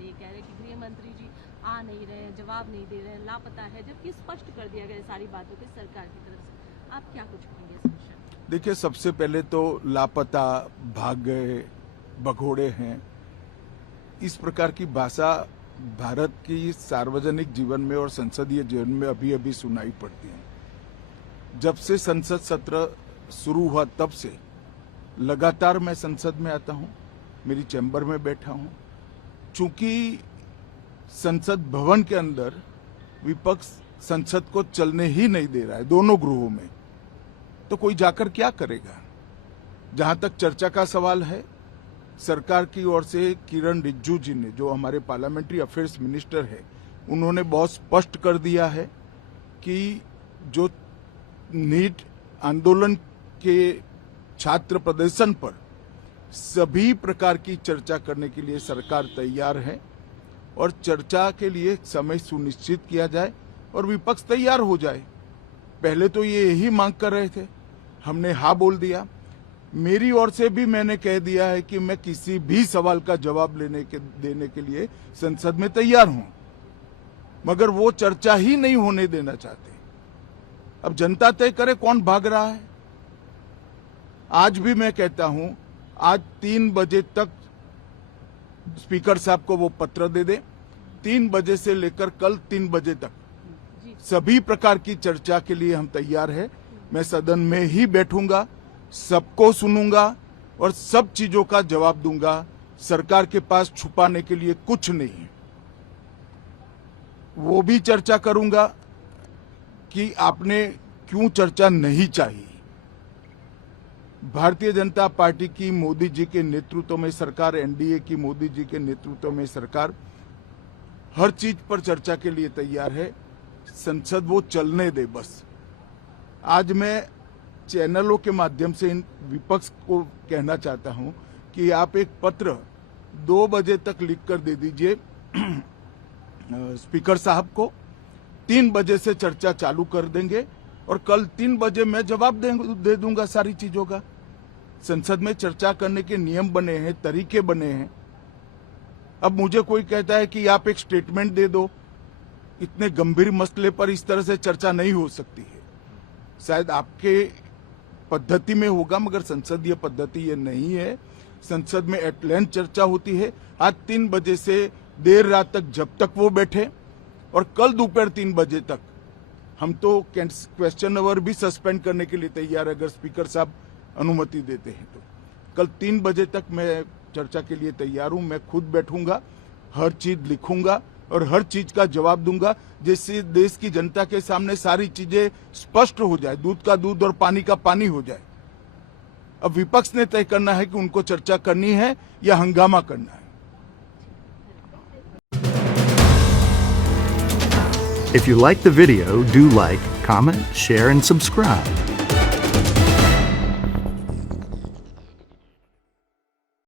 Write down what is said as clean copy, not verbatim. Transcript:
रही है, कह रहे हैं कि गृह मंत्री जी आ नहीं रहे हैं, जवाब नहीं दे रहे हैं, लापता है, जबकि स्पष्ट कर दिया गया सारी बातों की सरकार की तरफ से। आप क्या कुछ कहेंगे इस विषय में? देखिए, सबसे पहले तो लापता, भाग गए, भगोड़े हैं, इस प्रकार की भाषा भारत की सार्वजनिक जीवन में और संसदीय जीवन में अभी अभी सुनाई पड़ती है। जब से संसद सत्र शुरू हुआ तब से लगातार मैं संसद में आता हूं, मेरी चैम्बर में बैठा हूं। चूंकि संसद भवन के अंदर विपक्ष संसद को चलने ही नहीं दे रहा है, दोनों गृहों में, तो कोई जाकर क्या करेगा। जहां तक चर्चा का सवाल है, सरकार की ओर से किरण रिजिजू जी ने, जो हमारे पार्लियामेंट्री अफेयर्स मिनिस्टर है, उन्होंने बहुत स्पष्ट कर दिया है कि जो नीट आंदोलन के छात्र प्रदर्शन पर सभी प्रकार की चर्चा करने के लिए सरकार तैयार है और चर्चा के लिए समय सुनिश्चित किया जाए और विपक्ष तैयार हो जाए। पहले तो ये यही मांग कर रहे थे, हमने हाँ बोल दिया। मेरी ओर से भी मैंने कह दिया है कि मैं किसी भी सवाल का जवाब देने के लिए संसद में तैयार हूं, मगर वो चर्चा ही नहीं होने देना चाहते। अब जनता तय करे कौन भाग रहा है। आज भी मैं कहता हूं, आज 3 बजे तक स्पीकर साहब को वो पत्र दे दे, 3 बजे से लेकर कल 3 बजे तक सभी प्रकार की चर्चा के लिए हम तैयार हैं। मैं सदन में ही बैठूंगा, सबको सुनूंगा और सब चीजों का जवाब दूंगा। सरकार के पास छुपाने के लिए कुछ नहीं है। वो भी चर्चा करूंगा कि आपने क्यों चर्चा नहीं चाहिए। भारतीय जनता पार्टी की मोदी जी के नेतृत्व में सरकार, एनडीए की मोदी जी के नेतृत्व में सरकार हर चीज पर चर्चा के लिए तैयार है। संसद वो चलने दे बस। आज मैं चैनलों के माध्यम से इन विपक्ष को कहना चाहता हूं कि आप एक पत्र 2 बजे तक लिखकर दे दीजिए स्पीकर साहब को, 3 बजे से चर्चा चालू कर देंगे और कल 3 बजे मैं जवाब दे दूंगा सारी चीजों का। संसद में चर्चा करने के नियम बने हैं, तरीके बने हैं। अब मुझे कोई कहता है कि आप एक स्टेटमेंट दे दो, इतने गंभीर मसले पर इस तरह से चर्चा नहीं हो सकती है। शायद आपके पद्धति में होगा, मगर संसदीय पद्धति ये नहीं है। संसद में एट लेंथ चर्चा होती है। आज 3 बजे से देर रात तक, जब तक वो बैठे, और कल दोपहर 3 बजे तक हम तो क्वेश्चन आवर भी सस्पेंड करने के लिए तैयार है, अगर स्पीकर साहब अनुमति देते हैं तो। कल 3 बजे तक मैं चर्चा के लिए तैयार हूं। मैं खुद बैठूंगा, हर चीज लिखूंगा और हर चीज का जवाब दूंगा, जिससे देश की जनता के सामने सारी चीजें स्पष्ट हो जाए, दूध का दूध और पानी का पानी हो जाए। अब विपक्ष ने तय करना है कि उनको चर्चा करनी है या हंगामा करना है। If you like the video, do like, comment, share, and subscribe.